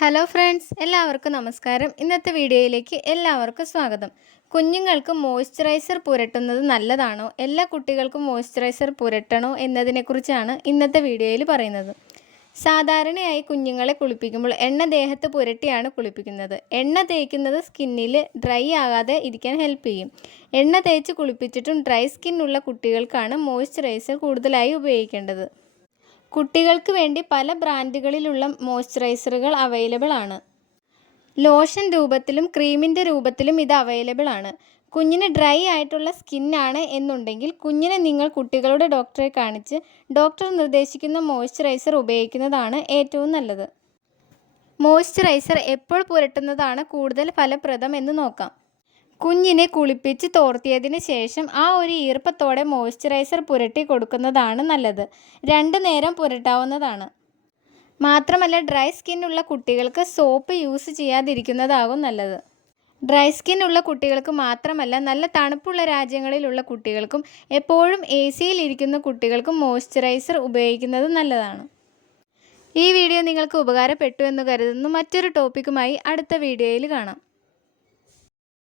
Hello friends എല്ലാവർക്കും നമസ്കാരം. ഇന്നത്തെ വീഡിയോയിലേക്ക് എല്ലാവർക്കും സ്വാഗതം. കുഞ്ഞുങ്ങൾക്ക് മോയ്സ്ചറൈസർ പുരട്ടുന്നത് നല്ലതാണോ? എല്ലാ കുട്ടികൾക്കും മോയ്സ്ചറൈസർ പുരട്ടണോ എന്നതിനെക്കുറിച്ചാണ് ഇന്നത്തെ വീഡിയോയിൽ പറയുന്നത്. സാധാരണയായി കുഞ്ഞുങ്ങളെ കുളിപ്പിക്കുമ്പോൾ എണ്ണ ദേഹത്ത് പുരട്ടിയാണ് കുളിപ്പിക്കുന്നത്. എണ്ണ തേക്കുന്നത് സ്കിന്നിൽ ഡ്രൈ ആകാതെ ഇരിക്കാൻ ഹെൽപ്പ് ചെയ്യും. എണ്ണ തേച്ച് കുളിപ്പിച്ചിട്ടും ഡ്രൈ സ്കിന്നുള്ള കുട്ടികൾക്കാണ് മോയ്സ്ചറൈസർ കൂടുതലായി ഉപയോഗിക്കേണ്ടത്. കുട്ടികൾക്ക് വേണ്ടി പല ബ്രാൻഡുകളിലുള്ള മോയ്സ്ചറൈസറുകൾ അവൈലബിൾ ആണ്. ലോഷൻ രൂപത്തിലും ക്രീമിന്റെ രൂപത്തിലും ഇത് അവൈലബിൾ ആണ്. കുഞ്ഞിന് ഡ്രൈ ആയിട്ടുള്ള സ്കിന്നാണ് എന്നുണ്ടെങ്കിൽ കുഞ്ഞിനെ നിങ്ങൾ കുട്ടികളുടെ ഡോക്ടറെ കാണിച്ച് ഡോക്ടർ നിർദ്ദേശിക്കുന്ന മോയ്സ്ചറൈസർ ഉപയോഗിക്കുന്നതാണ് ഏറ്റവും നല്ലത്. മോയ്സ്ചറൈസർ എപ്പോൾ പുരട്ടുന്നതാണ് കൂടുതൽ ഫലപ്രദം എന്ന് നോക്കാം. കുഞ്ഞിനെ കുളിപ്പിച്ച് തോർത്തിയതിന് ശേഷം ആ ഒരു ഈർപ്പത്തോടെ മോയ്സ്ചറൈസർ പുരട്ടി കൊടുക്കുന്നതാണ് നല്ലത്. രണ്ടു നേരം പുരട്ടാവുന്നതാണ്. മാത്രമല്ല ഡ്രൈ സ്കിൻ ഉള്ള കുട്ടികൾക്ക് സോപ്പ് യൂസ് ചെയ്യാതിരിക്കുന്നതാകും നല്ലത്. ഡ്രൈ സ്കിൻ ഉള്ള കുട്ടികൾക്ക് മാത്രമല്ല നല്ല തണുപ്പുള്ള രാജ്യങ്ങളിലുള്ള കുട്ടികൾക്കും എപ്പോഴും എ സിയിൽ ഇരിക്കുന്ന കുട്ടികൾക്കും മോയ്സ്ചറൈസർ ഉപയോഗിക്കുന്നത് നല്ലതാണ്. ഈ വീഡിയോ നിങ്ങൾക്ക് ഉപകാരപ്പെട്ടു എന്ന് കരുതുന്നു. മറ്റൊരു ടോപ്പിക്കുമായി അടുത്ത വീഡിയോയിൽ കാണാം.